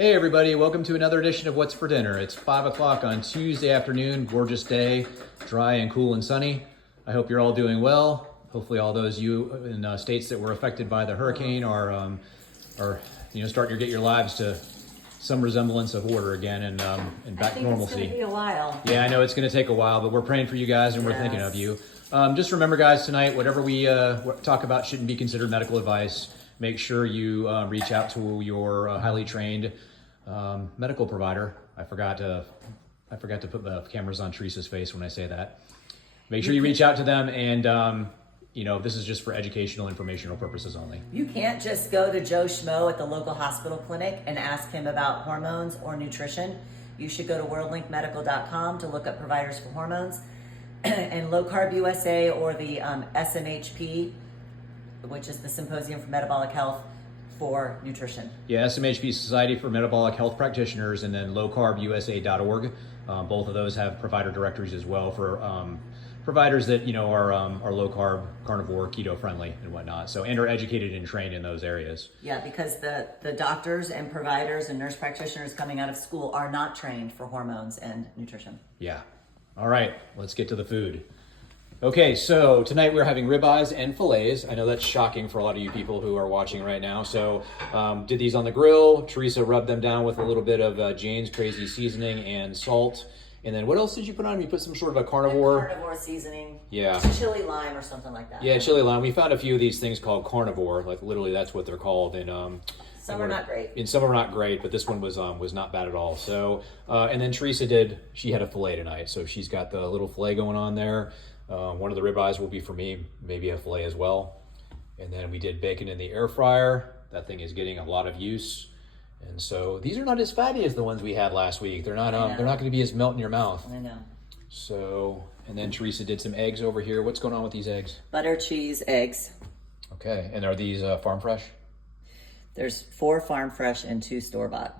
Hey everybody, welcome to another edition of What's for Dinner. It's 5 o'clock on Tuesday afternoon, gorgeous day, dry and cool and sunny. I hope you're all doing well. Hopefully all those you in states that were affected by the hurricane are starting to get your lives to some resemblance of order again and back to normalcy. It's going to be a while. Yeah, I know it's going to take a while, but we're praying for you guys and we're thinking of you. Just remember guys, tonight, whatever we talk about shouldn't be considered medical advice. Make sure you reach out to your highly trained medical provider. I forgot to put the cameras on Teresa's face when I say that. Make sure you reach out to them, and this is just for educational, informational purposes only. You can't just go to Joe Schmo at the local hospital clinic and ask him about hormones or nutrition. You should go to worldlinkmedical.com to look up providers for hormones, and Low Carb USA or the SMHP, which is the Symposium for Metabolic Health, for nutrition. Yeah, SMHP, Society for Metabolic Health Practitioners, and then lowcarbusa.org. Both of those have provider directories as well for providers that are low carb, carnivore, keto friendly, and whatnot. So and are educated and trained in those areas. Yeah, because the doctors and providers and nurse practitioners coming out of school are not trained for hormones and nutrition. Yeah. All right, let's get to the food. Okay, so tonight we're having ribeyes and fillets. I know that's shocking for a lot of you people who are watching right now. So did these on the grill. Teresa rubbed them down with a little bit of Jane's Crazy seasoning and salt. And then what else did you put on? You put some sort of a carnivore? Carnivore seasoning. Yeah. Chili lime or something like that. Yeah, chili lime. We found a few of these things called carnivore. Like literally that's what they're called. And some are not great. And some are not great, but this one was not bad at all. So, and then Teresa she had a fillet tonight. So she's got the little fillet going on there. One of the ribeyes will be for me, maybe a fillet as well. And then we did bacon in the air fryer. That thing is getting a lot of use. And so these are not as fatty as the ones we had last week. They're not going to be as melt in your mouth. I know. So, and then Teresa did some eggs over here. What's going on with these eggs? Butter, cheese, eggs. Okay. And are these farm fresh? There's 4 farm fresh and 2 store-bought.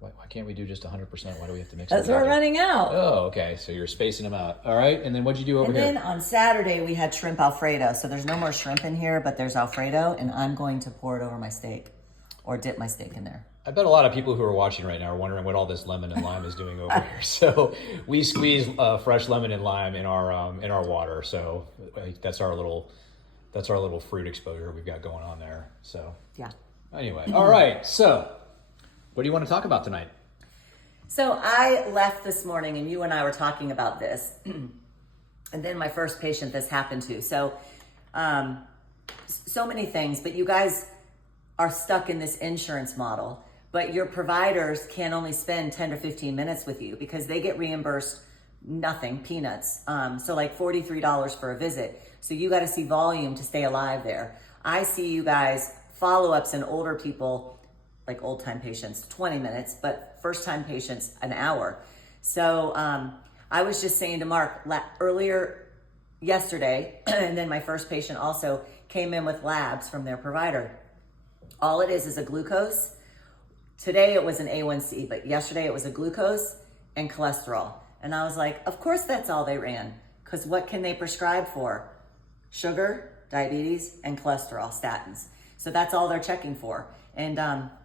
Why can't we do just 100%? Why do we have to mix That's them? we're running out. Oh, okay. So you're spacing them out. All right. And then what'd you do over here? And then on Saturday, we had shrimp Alfredo. So there's no more shrimp in here, but there's Alfredo, and I'm going to pour it over my steak or dip my steak in there. I bet a lot of people who are watching right now are wondering what all this lemon and lime is doing over here. So we squeeze fresh lemon and lime in our water. So that's our little fruit exposure we've got going on there. So yeah. Anyway, all right. So what do you want to talk about tonight? So I left this morning and you and I were talking about this. And then my first patient this happened to. So, so many things, but you guys are stuck in this insurance model, but your providers can only spend 10 to 15 minutes with you because they get reimbursed nothing, peanuts. So like $43 for a visit. So you got to see volume to stay alive there. I see you guys follow-ups in older people, like old-time patients, 20 minutes, but first-time patients, an hour. So I was just saying to Mark earlier yesterday, and then my first patient also came in with labs from their provider. All it is a glucose. Today it was an A1C, but yesterday it was a glucose and cholesterol. And I was like, of course that's all they ran, because what can they prescribe for? Sugar, diabetes, and cholesterol, statins. So that's all they're checking for. And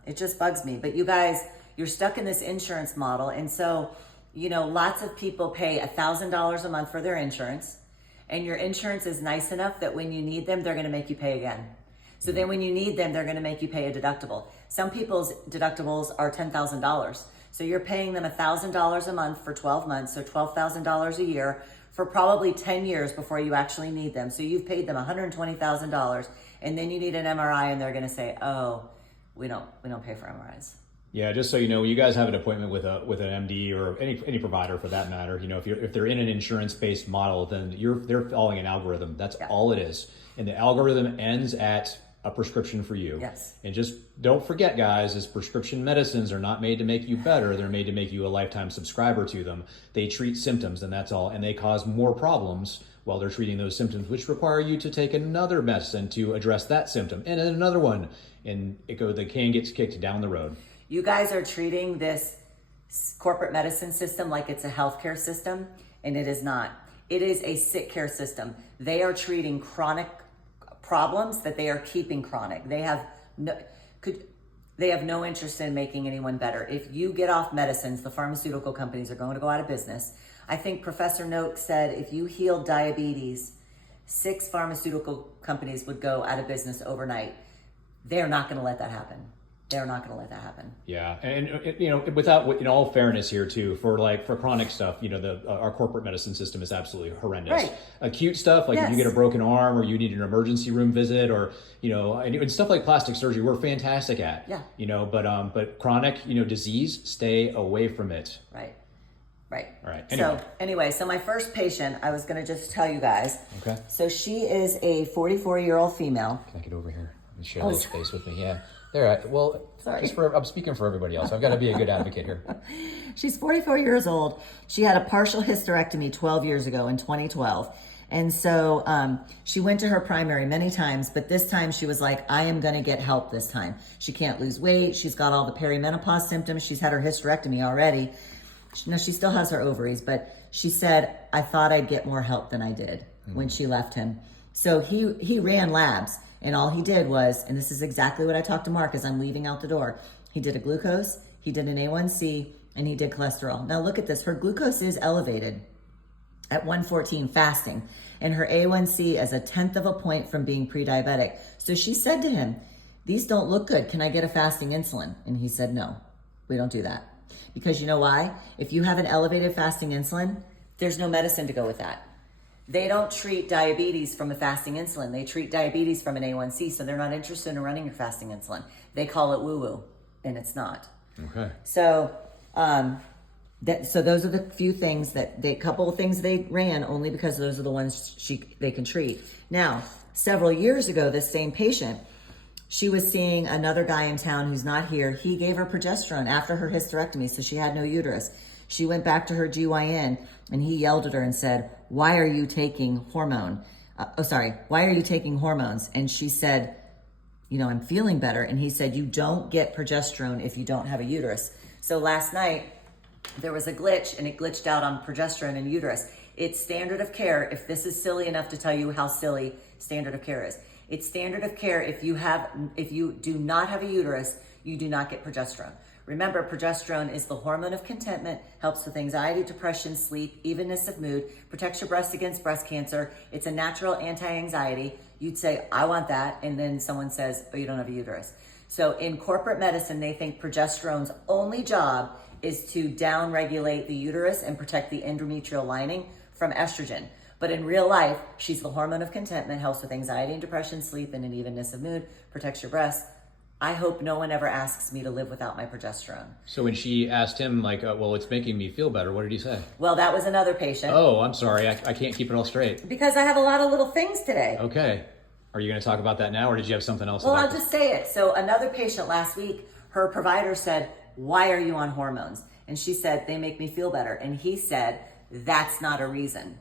it just bugs me. But you guys, you're stuck in this insurance model. And so, lots of people pay $1,000 a month for their insurance. And your insurance is nice enough that when you need them, they're going to make you pay again. So then when you need them, they're going to make you pay a deductible. Some people's deductibles are $10,000. So you're paying them $1,000 a month for 12 months. So $12,000 a year for probably 10 years before you actually need them. So you've paid them $120,000. And then you need an MRI and they're going to say, oh, we don't pay for MRIs. Yeah, just so you know, you guys have an appointment with an MD or any provider for that matter. If they're in an insurance-based model, then they're following an algorithm. That's all it is, and the algorithm ends at a prescription for you. Yes. And just don't forget, guys, is prescription medicines are not made to make you better. They're made to make you a lifetime subscriber to them. They treat symptoms, and that's all, and they cause more problems while they're treating those symptoms, which require you to take another medicine to address that symptom, and then another one, and the can gets kicked down the road. You guys are treating this corporate medicine system like it's a healthcare system, and it is not. It is a sick care system. They are treating chronic problems that they are keeping chronic. They have They have no interest in making anyone better. If you get off medicines, the pharmaceutical companies are going to go out of business. I think Professor Noak said if you healed diabetes, 6 pharmaceutical companies would go out of business overnight. They're not going to let that happen. They're not going to let that happen. Yeah, and you know, without, in all fairness here too, for chronic stuff, you know, our corporate medicine system is absolutely horrendous. Right. Acute stuff, like if you get a broken arm or you need an emergency room visit, or you know, and stuff like plastic surgery, we're fantastic at. Yeah. You know, but chronic, you know, disease, stay away from it. Right. Right. All right. Anyway, so my first patient, I was going to just tell you guys. Okay. So she is a 44-year-old female. Can I get over here and share this space with me? Yeah. There. Well, sorry. I'm speaking for everybody else. I've got to be a good advocate here. She's 44 years old. She had a partial hysterectomy 12 years ago in 2012. And so she went to her primary many times, but this time she was like, I am going to get help this time. She can't lose weight. She's got all the perimenopause symptoms. She's had her hysterectomy already. No, she still has her ovaries, but she said, I thought I'd get more help than I did when she left him. So he ran labs, and all he did was, and this is exactly what I talked to Mark as I'm leaving out the door, he did a glucose, he did an A1C, and he did cholesterol. Now look at this. Her glucose is elevated at 114 fasting, and her A1C is 1/10 of a point from being pre-diabetic. So she said to him, these don't look good. Can I get a fasting insulin? And he said, no, we don't do that. Because you know why? If you have an elevated fasting insulin, there's no medicine to go with that. They don't treat diabetes from a fasting insulin. They treat diabetes from an A1C, so they're not interested in running your fasting insulin. They call it woo-woo, and it's not. Okay. So, so those are the few things couple of things they ran only because those are the ones they can treat. Now, several years ago, this same patient, she was seeing another guy in town who's not here. He gave her progesterone after her hysterectomy, so she had no uterus. She went back to her GYN, and he yelled at her and said, why are you taking hormones? And she said, you know, I'm feeling better. And he said, you don't get progesterone if you don't have a uterus. So last night, there was a glitch, and it glitched out on progesterone and uterus. It's standard of care, if this is silly enough to tell you how silly standard of care is. It's standard of care if you do not have a uterus, you do not get progesterone. Remember, progesterone is the hormone of contentment, helps with anxiety, depression, sleep, evenness of mood, protects your breast against breast cancer. It's a natural anti-anxiety. You'd say, I want that, and then someone says, oh, you don't have a uterus. So in corporate medicine, they think progesterone's only job is to downregulate the uterus and protect the endometrial lining from estrogen. But in real life, she's the hormone of contentment, helps with anxiety and depression, sleep, and an evenness of mood, protects your breasts. I hope no one ever asks me to live without my progesterone. So when she asked him, like, well, it's making me feel better, what did he say? Well, that was another patient. Oh, I'm sorry. I can't keep it all straight. Because I have a lot of little things today. Okay. Are you going to talk about that now, or did you have something else? Well, I'll just say it. So another patient last week, her provider said, why are you on hormones? And she said, they make me feel better. And he said, that's not a reason.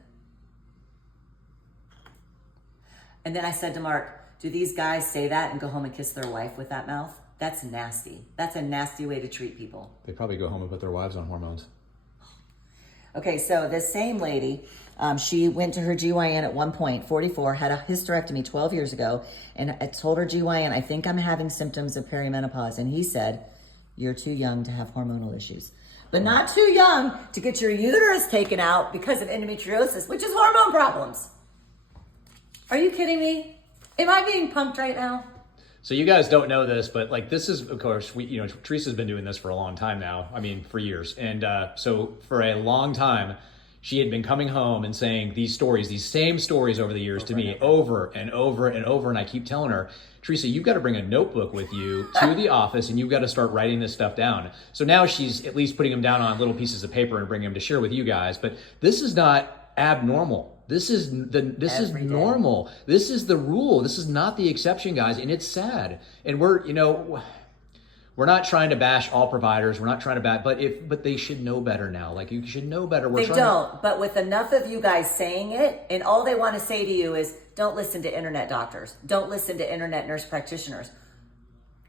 And then I said to Mark, do these guys say that and go home and kiss their wife with that mouth? That's nasty. That's a nasty way to treat people. They probably go home and put their wives on hormones. Okay, so this same lady, she went to her GYN at one point, 44, had a hysterectomy 12 years ago, and I told her GYN, I think I'm having symptoms of perimenopause. And he said, you're too young to have hormonal issues, but not too young to get your uterus taken out because of endometriosis, which is hormone problems. Are you kidding me? Am I being pumped right now? So you guys don't know this, but like this is, of course, Teresa's been doing this for a long time now. I mean, for years. And so for a long time, she had been coming home and saying these same stories over the years to me over and over and over. And I keep telling her, Teresa, you've got to bring a notebook with you to the office and you've got to start writing this stuff down. So now she's at least putting them down on little pieces of paper and bringing them to share with you guys. But this is not abnormal. This is normal. This is the rule. This is not the exception, guys. And it's sad. And we're not trying to bash all providers. We're not trying to but they should know better now. Like you should know better. But with enough of you guys saying it, and all they want to say to you is, don't listen to internet doctors. Don't listen to internet nurse practitioners.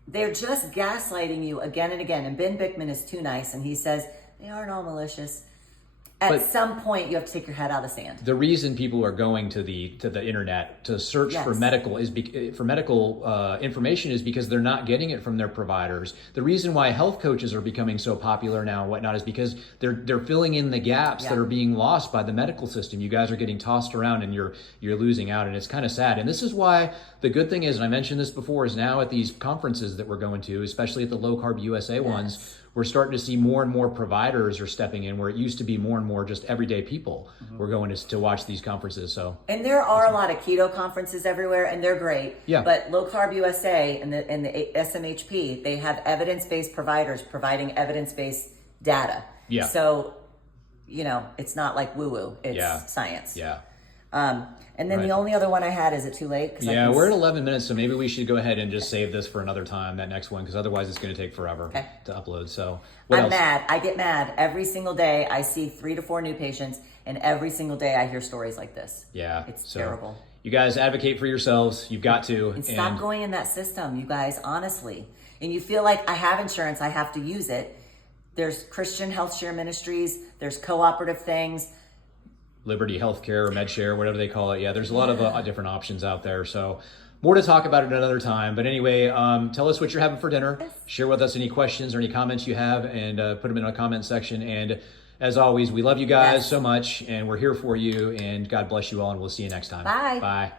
They're just gaslighting you again and again. And Ben Bickman is too nice. And he says, they aren't all malicious. At some point, you have to take your head out of the sand. The reason people are going to the internet to search for medical information is because they're not getting it from their providers. The reason why health coaches are becoming so popular now and whatnot is because they're filling in the gaps that are being lost by the medical system. You guys are getting tossed around and you're losing out, and it's kind of sad. And this is why the good thing is, and I mentioned this before, is now at these conferences that we're going to, especially at the Low Carb USA ones, we're starting to see more and more providers are stepping in, where it used to be more and more just everyday people were going to watch these conferences. So, and there are a lot of keto conferences everywhere, and they're great. Yeah. But Low Carb USA and the SMHP, they have evidence-based providers providing evidence-based data. Yeah. So, it's not like woo-woo; it's science. Yeah. And then the only other one I had, is it too late? Yeah, we're at 11 minutes, so maybe we should go ahead and just save this for another time, that next one, because otherwise it's going to take forever to upload. So what I'm else? mad. I get mad every single day. I see 3 to 4 new patients, and every single day I hear stories like this. Yeah. It's terrible. You guys advocate for yourselves. You've got to. And stop going in that system, you guys, honestly. And you feel like I have insurance, I have to use it. There's Christian health share ministries. There's cooperative things. Liberty Healthcare or MedShare, whatever they call it. Yeah, there's a lot of different options out there. So more to talk about it another time. But anyway, tell us what you're having for dinner. Yes. Share with us any questions or any comments you have, and put them in the comment section. And as always, we love you guys so much, and we're here for you. And God bless you all, and we'll see you next time. Bye. Bye.